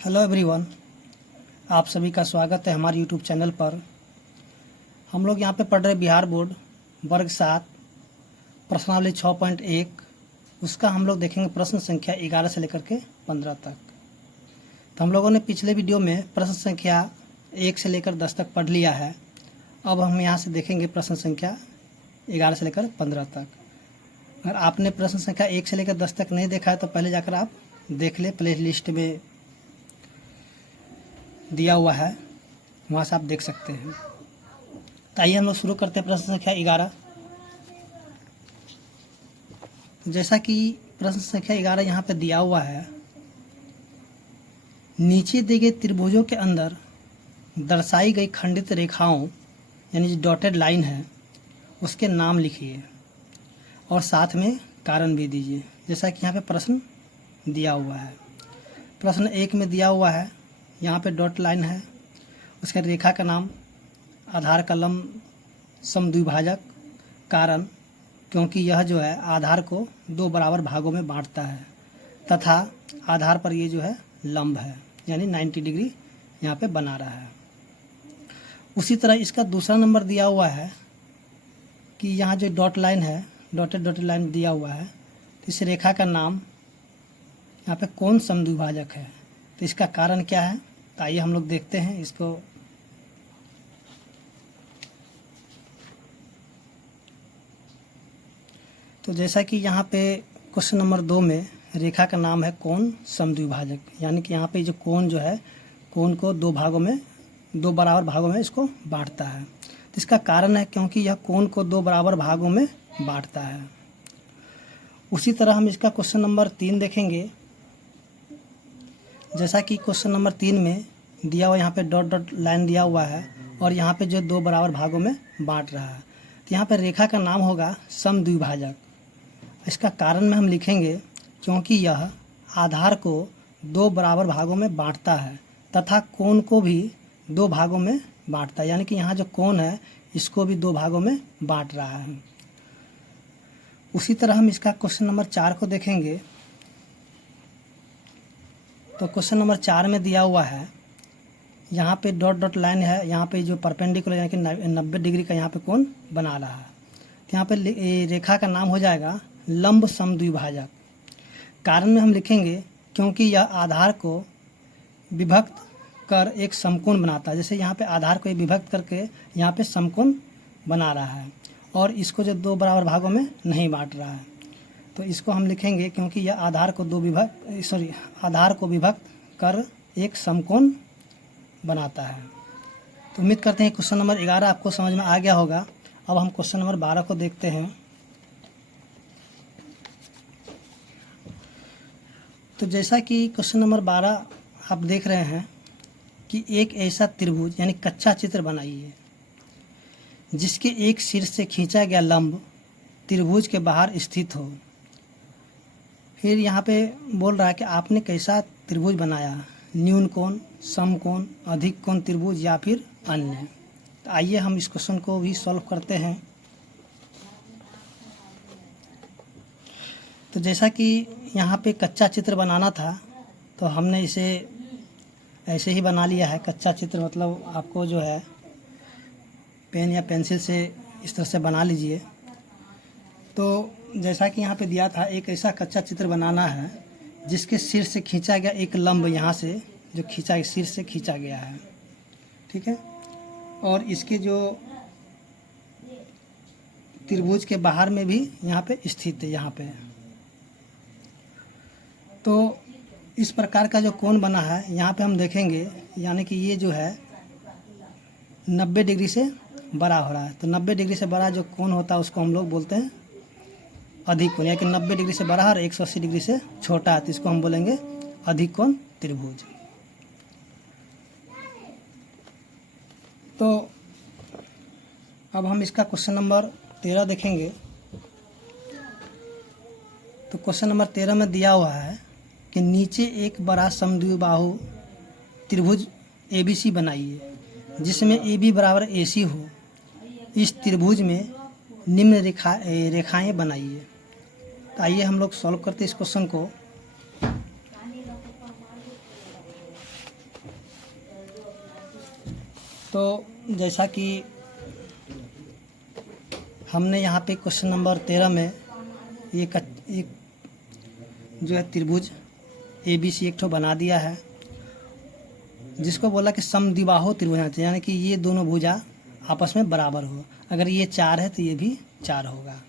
Hello everyone, आप सभी का स्वागत है हमारे यूट्यूब चैनल पर। हम लोग यहाँ पे पढ़ रहे बिहार बोर्ड वर्ग 7 प्रश्नावली 6.1। उसका हम लोग देखेंगे प्रश्न संख्या 11 से लेकर के 15 तक। तो हम लोगों ने पिछले वीडियो में प्रश्न संख्या 1 से लेकर 10 तक पढ़ लिया है। अब हम यहाँ से देखेंगे प्रश्न संख्या 11 से लेकर 15 तक। अगर आपने प्रश्न संख्या 1 से लेकर 10 तक नहीं देखा है तो पहले जाकर आप देख ले, प्ले लिस्ट में दिया हुआ है, वहाँ से आप देख सकते हैं। तो आइए हम लोग शुरू करते हैं प्रश्न संख्या 11। जैसा कि प्रश्न संख्या 11 यहाँ पे दिया हुआ है, नीचे दिए गए त्रिभुजों के अंदर दर्शाई गई खंडित रेखाओं यानी जो डॉटेड लाइन है उसके नाम लिखिए और साथ में कारण भी दीजिए। जैसा कि यहाँ पे प्रश्न दिया हुआ है, प्रश्न 1 में दिया हुआ है, यहाँ पे डॉट लाइन है, उसके रेखा का नाम, आधार का लंब समद्विभाजक, कारण क्योंकि यह जो है आधार को 2 बराबर भागों में बांटता है तथा आधार पर ये जो है लंब है यानी 90 डिग्री यहाँ पे बना रहा है। उसी तरह इसका दूसरा नंबर दिया हुआ है कि यहाँ जो डॉट लाइन है, डॉटेड लाइन दिया हुआ है, तो इस रेखा का नाम यहाँ पे कौन समद्विभाजक है, तो इसका कारण क्या है। तो आइए हम लोग देखते हैं इसको। तो जैसा कि यहाँ पे क्वेश्चन नंबर 2 में रेखा का नाम है कोण समद्विभाजक, यानी कि यहाँ पे जो कोण जो है, कोण को 2 भागों में, 2 बराबर भागों में इसको बांटता है। तो इसका कारण है क्योंकि यह कोण को 2 बराबर भागों में बांटता है। उसी तरह हम इसका क्वेश्चन नंबर 3 देखेंगे। जैसा कि क्वेश्चन नंबर 3 में दिया हुआ, यहाँ पे डॉट लाइन दिया हुआ है और यहाँ पे जो 2 बराबर भागों में बांट रहा है, तो यहाँ पे रेखा का नाम होगा समद्विभाजक। इसका कारण में हम लिखेंगे क्योंकि यह आधार को 2 बराबर भागों में बांटता है तथा कोण को भी 2 भागों में बांटता है, यानी कि यहाँ जो कोण है इसको भी 2 भागों में बांट रहा है। उसी तरह हम इसका क्वेश्चन नंबर 4 को देखेंगे। तो क्वेश्चन नंबर 4 में दिया हुआ है, यहाँ पे डॉट लाइन है, यहाँ पे जो परपेंडिकुलर यानी कि 90 डिग्री का यहाँ पे कोण बना रहा है। तो यहाँ पे रेखा का नाम हो जाएगा लंब समद्विभाजक। कारण में हम लिखेंगे क्योंकि यह आधार को विभक्त कर एक समकोण बनाता है। जैसे यहाँ पे आधार को विभक्त करके यहाँ पे समकोण बना रहा है और इसको जो 2 बराबर भागों में नहीं बांट रहा है, तो इसको हम लिखेंगे क्योंकि यह आधार को आधार को विभक्त कर एक समकोण बनाता है। तो उम्मीद करते हैं क्वेश्चन नंबर 11 आपको समझ में आ गया होगा। अब हम क्वेश्चन नंबर 12 को देखते हैं। तो जैसा कि क्वेश्चन नंबर 12 आप देख रहे हैं कि एक ऐसा त्रिभुज यानी कच्चा चित्र बनाइए जिसके एक शीर्ष से खींचा गया लंब त्रिभुज के बाहर स्थित हो। फिर यहाँ पे बोल रहा है कि आपने कैसा त्रिभुज बनाया, न्यून कोण, समकोण, अधिक कोण त्रिभुज या फिर अन्य। तो आइए हम इस क्वेश्चन को भी सॉल्व करते हैं। तो जैसा कि यहाँ पे कच्चा चित्र बनाना था तो हमने इसे ऐसे ही बना लिया है। कच्चा चित्र मतलब आपको जो है पेन या पेंसिल से इस तरह से बना लीजिए। तो जैसा कि यहाँ पे दिया था, एक ऐसा कच्चा चित्र बनाना है जिसके शीर्ष से खींचा गया एक लंब, यहाँ से जो शीर्ष से खींचा गया है, ठीक है, और इसके जो त्रिभुज के बाहर में भी यहाँ पे स्थित है। यहाँ पे तो इस प्रकार का जो कोण बना है यहाँ पे हम देखेंगे, यानी कि ये जो है 90 डिग्री से बड़ा हो रहा है। तो 90 डिग्री से बड़ा जो कोण होता है उसको हम लोग बोलते हैं अधिक कोण, यानी कि 90 डिग्री से बड़ा और 180 डिग्री से छोटा है, तो इसको हम बोलेंगे अधिक कोण त्रिभुज। तो अब हम इसका क्वेश्चन नंबर 13 देखेंगे। तो क्वेश्चन नंबर 13 में दिया हुआ है कि नीचे एक बड़ा समद्विबाहु त्रिभुज ABC बनाइए जिसमें AB बराबर AC हो। इस त्रिभुज में निम्न रेखाएं बनाइए। तो आइए हम लोग सॉल्व करते हैं इस क्वेश्चन को। तो जैसा कि हमने यहाँ पे क्वेश्चन नंबर 13 में एक जो है त्रिभुज ABC एक ठो बना दिया है, जिसको बोला कि समद्विबाहु त्रिभुज होना चाहिए, यानी कि ये दोनों भुजा आपस में बराबर हो। अगर ये 4 है तो ये भी 4 होगा।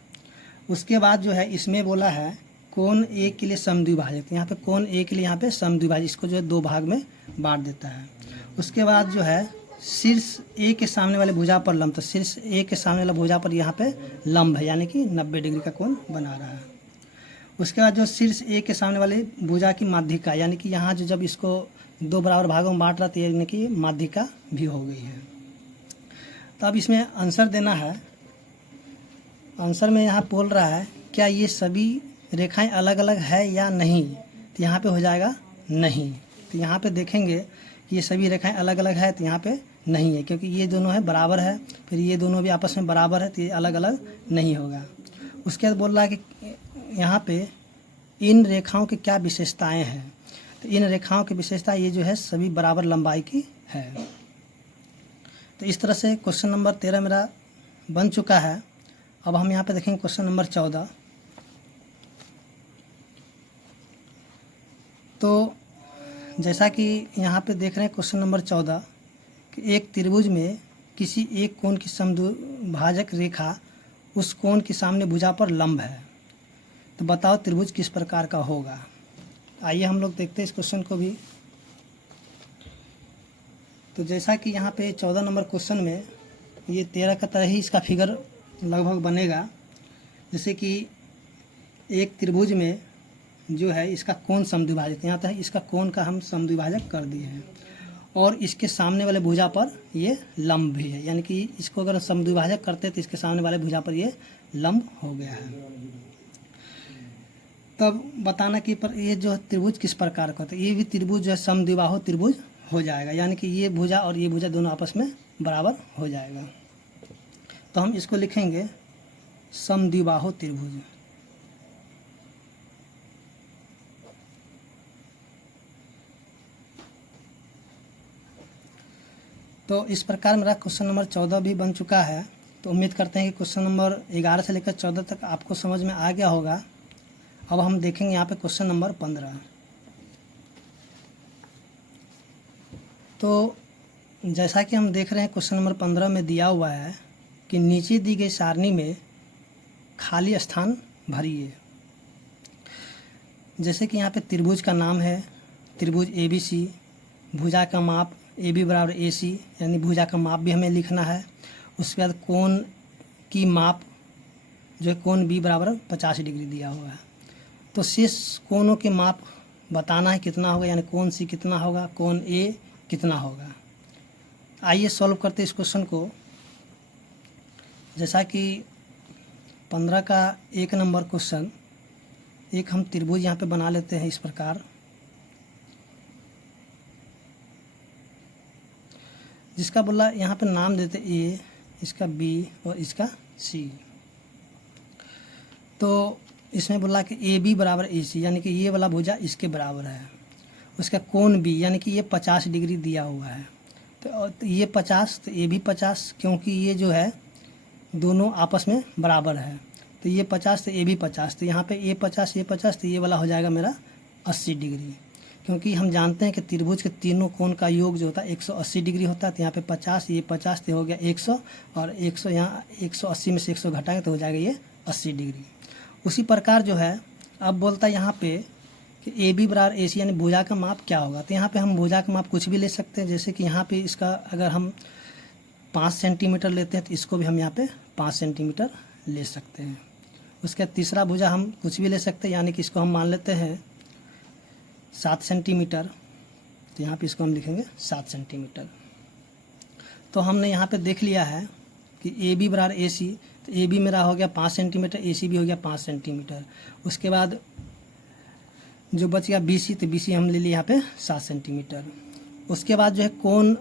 उसके बाद जो है इसमें बोला है कोण A के लिए समद्विभाजक, यहाँ पे कोण A के लिए यहाँ पे समद्विभाजक, इसको जो है 2 भाग में बांट देता है। उसके बाद जो है शीर्ष A के सामने वाले भुजा पर लंब, तो शीर्ष A के सामने वाला भुजा पर यहाँ पे लंब है, यानी कि 90 डिग्री का कोण बना रहा है। उसके बाद जो शीर्ष A के सामने वाले भुजा की माध्यिका, यानी कि यहाँ जो जब इसको 2 बराबर भागों में बांट रहा था, यानी कि माध्यिका भी हो गई है। तो अब इसमें आंसर देना है। आंसर में यहाँ बोल रहा है क्या ये सभी रेखाएं अलग अलग है या नहीं, तो यहाँ पे हो जाएगा नहीं। तो यहाँ पे देखेंगे कि ये सभी रेखाएं अलग अलग है, तो यहाँ पे नहीं है, क्योंकि ये दोनों है बराबर है, फिर ये दोनों भी आपस में बराबर है, तो ये अलग अलग नहीं होगा। उसके बाद बोल रहा है कि यहाँ पे इन रेखाओं की क्या विशेषताएँ हैं, तो इन रेखाओं की विशेषता ये जो है सभी बराबर लंबाई की है। तो इस तरह से क्वेश्चन नंबर 13 मेरा बन चुका है। अब हम यहाँ पे देखेंगे क्वेश्चन नंबर 14। तो जैसा कि यहाँ पे देख रहे हैं क्वेश्चन नंबर 14 कि एक त्रिभुज में किसी एक कोण की समद्विभाजक रेखा उस कोण के सामने भुजा पर लंब है, तो बताओ त्रिभुज किस प्रकार का होगा। आइए हम लोग देखते हैं इस क्वेश्चन को भी। तो जैसा कि यहाँ पे 14 नंबर क्वेश्चन में ये 13 का तरह ही इसका फिगर लगभग बनेगा। जैसे कि एक त्रिभुज में जो है इसका कोण समद्विभाजक, यहाँ तक इसका कोण का हम समद्विभाजक कर दिए हैं, और इसके सामने वाले भुजा पर ये लंब भी है, यानी कि इसको अगर समद्विभाजक करते तो इसके सामने वाले भुजा पर ये लंब हो गया है। तब बताना कि पर ये जो त्रिभुज किस प्रकार का होता है। ये भी त्रिभुज जो है समद्विबाहु त्रिभुज हो जाएगा, यानी कि ये भुजा और ये भुजा दोनों आपस में बराबर हो जाएगा। तो हम इसको लिखेंगे समद्विबाहु त्रिभुज। तो इस प्रकार मेरा क्वेश्चन नंबर 14 भी बन चुका है। तो उम्मीद करते हैं कि क्वेश्चन नंबर 11 से लेकर 14 तक आपको समझ में आ गया होगा। अब हम देखेंगे यहाँ पे क्वेश्चन नंबर 15। तो जैसा कि हम देख रहे हैं क्वेश्चन नंबर 15 में दिया हुआ है कि नीचे दी गई सारणी में खाली स्थान भरिए। जैसे कि यहाँ पे त्रिभुज का नाम है त्रिभुज ABC, भुजा का माप AB बराबर AC, यानी भुजा का माप भी हमें लिखना है। उसके बाद कोण की माप जो है कोण B बराबर 50 डिग्री दिया हुआ है। तो शेष कोणों के माप बताना है कितना होगा, यानी कोण C कितना होगा, कोण A कितना होगा। आइए सॉल्व करते इस क्वेश्चन को। जैसा कि 15 का 1 नंबर क्वेश्चन, एक हम त्रिभुज यहाँ पे बना लेते हैं इस प्रकार, जिसका बोला यहाँ पे नाम देते A, इसका B और इसका C। तो इसमें बोला कि AB बराबर AC, यानी कि ये वाला भुजा इसके बराबर है। उसका कोण B, यानी कि ये 50 डिग्री दिया हुआ है, तो ये 50 तो ये भी 50, क्योंकि ये जो है दोनों आपस में बराबर है। तो ये 50 तो ये भी 50, तो यहाँ पे ये 50 ये 50, तो ये वाला हो जाएगा मेरा 80 डिग्री, क्योंकि हम जानते हैं कि त्रिभुज के तीनों कोण का योग जो होता है 180 डिग्री होता है। तो यहाँ पे 50 ये 50 तो हो गया 100, और 100 यहाँ 180 में से 100 घटाएंगे तो हो जाएगा ये 80 डिग्री। उसी प्रकार जो है अब बोलता है यहाँ पे कि AB बराबर AC, यानी भुजा का माप क्या होगा। तो यहाँ पे हम भुजा का माप कुछ भी ले सकते हैं। जैसे कि यहाँ पे इसका अगर हम 5 सेंटीमीटर लेते हैं तो इसको भी हम यहाँ पे 5 सेंटीमीटर ले सकते हैं। उसके तीसरा भुजा हम कुछ भी ले सकते हैं, यानी कि इसको हम मान लेते हैं 7 सेंटीमीटर, तो यहाँ पे इसको हम लिखेंगे 7 सेंटीमीटर। तो हमने यहाँ पे देख लिया है कि AB बराबर AC, तो AB मेरा हो गया 5 सेंटीमीटर, AC भी हो गया 5 सेंटीमीटर। उसके बाद जो बच गया BC, तो BC हम ले लिए यहाँ पे 7 सेंटीमीटर। उसके बाद जो है कोण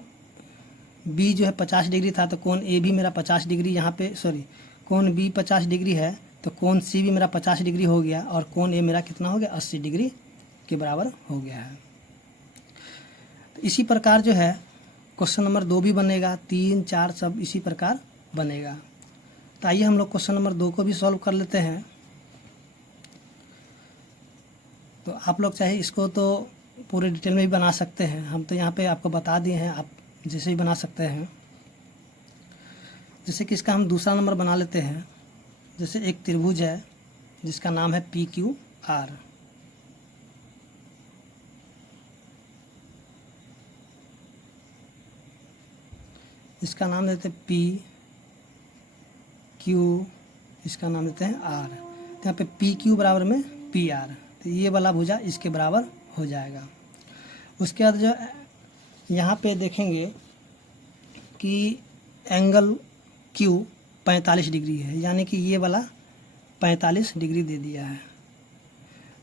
B जो है 50 डिग्री था, तो कोण A भी मेरा 50 डिग्री यहाँ पे, सॉरी कोण B 50 डिग्री है, तो कोण C भी मेरा 50 डिग्री हो गया, और कोण A मेरा कितना हो गया 80 डिग्री के बराबर हो गया है। तो इसी प्रकार जो है क्वेश्चन नंबर 2 भी बनेगा, 3, 4 सब इसी प्रकार बनेगा। तो आइए हम लोग क्वेश्चन नंबर 2 को भी सॉल्व कर लेते हैं। तो आप लोग चाहे इसको तो पूरे डिटेल में भी बना सकते हैं, हम तो यहाँ पे आपको बता दिए हैं, आप जैसे ही बना सकते हैं। जैसे कि इसका हम दूसरा नंबर बना लेते हैं। जैसे एक त्रिभुज है जिसका नाम है PQR। इसका नाम देते हैं PQ, इसका नाम देते हैं R। तो यहाँ पे PQ बराबर में PR, तो ये वाला भुजा इसके बराबर हो जाएगा। उसके बाद जो यहाँ पे देखेंगे कि एंगल Q 45 डिग्री है, यानी कि ये वाला 45 डिग्री दे दिया है।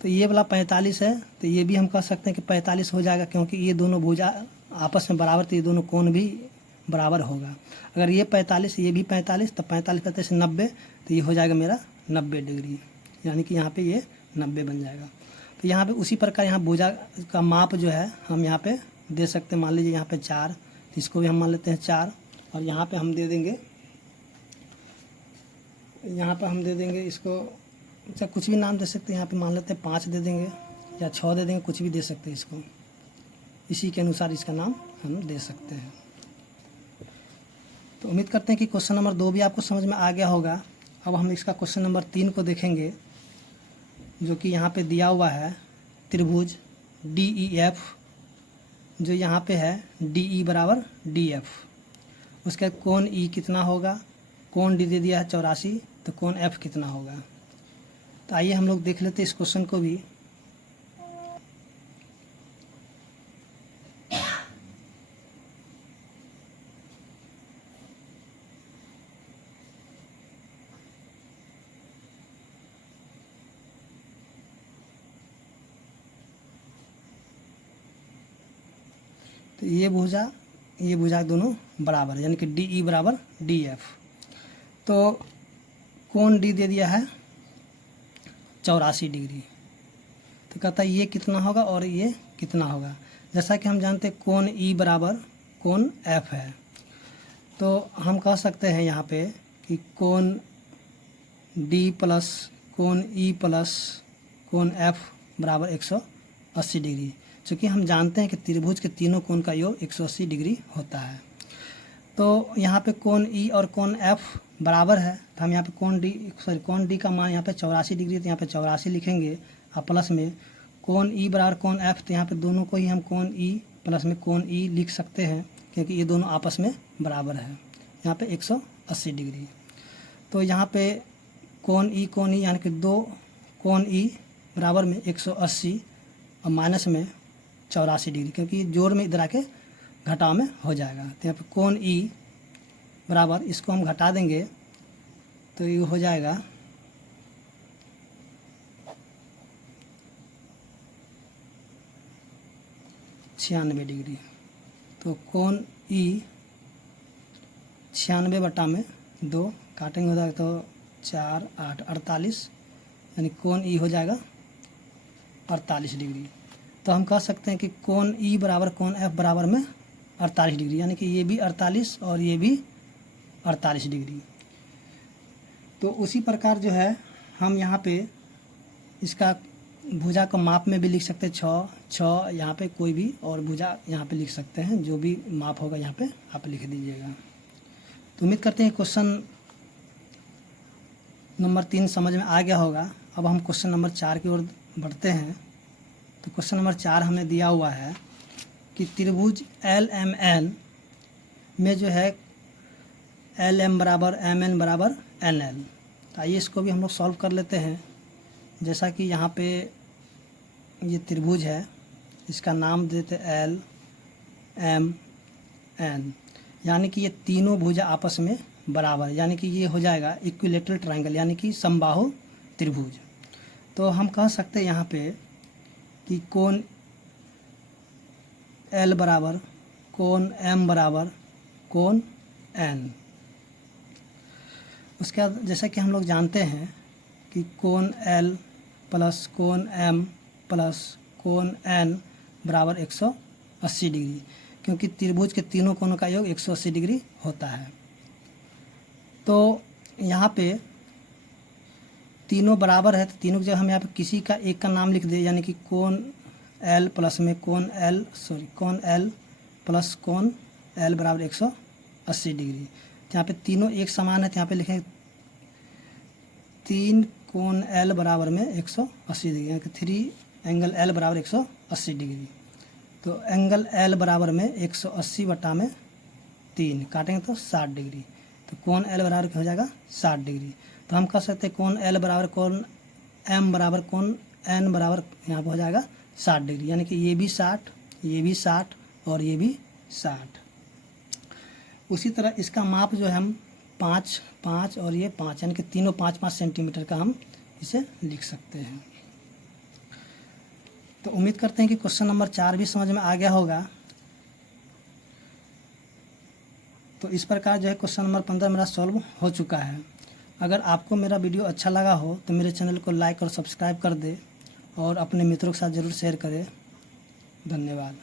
तो ये वाला 45 है, तो ये भी हम कह सकते हैं कि 45 हो जाएगा, क्योंकि ये दोनों भुजा आपस में बराबर, तो ये दोनों कोण भी बराबर होगा। अगर ये 45 ये भी 45, तो 45 45 90, तो ये हो जाएगा मेरा 90 डिग्री, यानी कि यहाँ पे ये 90 बन जाएगा। तो यहाँ पे उसी प्रकार यहाँ भुजा का माप जो है हम यहाँ पे दे सकते हैं। मान लीजिए यहाँ पे 4, तो इसको भी हम मान लेते हैं 4, और यहाँ पे हम दे देंगे, यहाँ पे हम दे देंगे इसको, अच्छा कुछ भी नाम दे सकते हैं। यहाँ पे मान लेते हैं 5 दे देंगे या 6 दे देंगे, कुछ भी दे सकते हैं इसको, इसी के अनुसार इसका नाम हम दे सकते हैं। तो उम्मीद करते हैं कि क्वेश्चन नंबर 2 भी आपको समझ में आ गया होगा। अब हम इसका क्वेश्चन नंबर 3 को देखेंगे, जो कि यहाँ पे दिया हुआ है त्रिभुज DEF, जो यहाँ पे है DE बराबर DF। उसके बाद कोण E कितना होगा, कोण D दे दिया है 84, तो कोण F कितना होगा। तो आइए हम लोग देख लेते हैं इस क्वेश्चन को भी। तो ये भुजा दोनों बराबर, यानी कि DE बराबर DF। तो कोण D दे दिया है 84 डिग्री, तो कहता है ये कितना होगा और ये कितना होगा। जैसा कि हम जानते हैं कोण E बराबर कोण F है, तो हम कह सकते हैं यहाँ पे कि कोण D प्लस कोण E प्लस कोण F बराबर 180 डिग्री। चूँकि हम जानते हैं कि त्रिभुज के तीनों कोण का योग 180 डिग्री होता है। तो यहाँ पे कोण E और कोण F बराबर है, तो हम यहाँ पे कोण D का मान यहाँ पे 84 डिग्री, तो यहाँ पे 84 लिखेंगे, और प्लस में कोण E बराबर कोण F, तो यहाँ पे दोनों को ही हम कोण E प्लस में कोण E लिख सकते हैं, क्योंकि ये दोनों आपस में बराबर है। यहाँ पे 180 डिग्री, तो यहाँ पे कोण E यानी कि 2 कोण E बराबर में 180 और माइनस में 84 डिग्री, क्योंकि जोड़ में इधर आके घटाव में हो जाएगा। तो यहाँ पे कोण E बराबर, इसको हम घटा देंगे तो ये हो जाएगा 96 डिग्री। तो कोण E 96 बटा में 2 काटेंगे, हो जाएगा तो 4 8 48, यानी कोण E हो जाएगा 48 डिग्री। तो हम कह सकते हैं कि कोण E बराबर कोण F बराबर में 48 डिग्री, यानी कि ये भी 48 और ये भी 48 डिग्री। तो उसी प्रकार जो है हम यहाँ पे इसका भुजा को माप में भी लिख सकते हैं, 6 यहाँ पे कोई भी और भुजा यहाँ पे लिख सकते हैं, जो भी माप होगा यहाँ पे आप लिख दीजिएगा। तो उम्मीद करते हैं क्वेश्चन नंबर 3 समझ में आ गया होगा। अब हम क्वेश्चन नंबर 4 की ओर बढ़ते हैं। तो क्वेश्चन नंबर 4 हमें दिया हुआ है कि त्रिभुज LMN में जो है LM बराबर MN बराबर NL। तो आइए इसको भी हम लोग सॉल्व कर लेते हैं। जैसा कि यहाँ पे ये त्रिभुज है, इसका नाम देते L M N, यानी कि ये तीनों भुजा आपस में बराबर, यानी कि ये हो जाएगा इक्विलेटरल ट्रायंगल, यानी कि समबाहु त्रिभुज। तो हम कह सकते हैं यहाँ पे कि कोण L बराबर कोण M बराबर कोण N। उसके बाद जैसा कि हम लोग जानते हैं कि कोण L प्लस कोण M प्लस कोण N बराबर 180 डिग्री, क्योंकि त्रिभुज के तीनों कोनों का योग 180 डिग्री होता है। तो यहाँ पे तीनों बराबर है, तो तीनों की जगह हम यहाँ पे किसी का एक का नाम लिख दे, यानी कि कोण L प्लस में कोण L प्लस कोण L बराबर 180 डिग्री। तो यहाँ पे तीनों एक समान है, तो यहाँ पे लिखें 3 कोण L बराबर में 180 डिग्री, यानी कि 3 एंगल L बराबर 180 डिग्री। तो एंगल L बराबर में 180 बटा में 3 काटेंगे तो 60 डिग्री। तो कोण L बराबर क्या हो जाएगा 60 डिग्री। तो हम कह सकते हैं कोण L बराबर कोण M बराबर कोण N बराबर यहाँ पर हो जाएगा 60 डिग्री, यानी कि ये भी 60, ये भी 60 और ये भी 60। उसी तरह इसका माप जो है हम 5, 5 और ये 5, यानी कि तीनों 5-5 सेंटीमीटर का हम इसे लिख सकते हैं। तो उम्मीद करते हैं कि क्वेश्चन नंबर 4 भी समझ में आ गया होगा। तो इस प्रकार जो है क्वेश्चन नंबर 15 मेरा सॉल्व हो चुका है। अगर आपको मेरा वीडियो अच्छा लगा हो तो मेरे चैनल को लाइक और सब्सक्राइब कर दे और अपने मित्रों के साथ ज़रूर शेयर करें। धन्यवाद।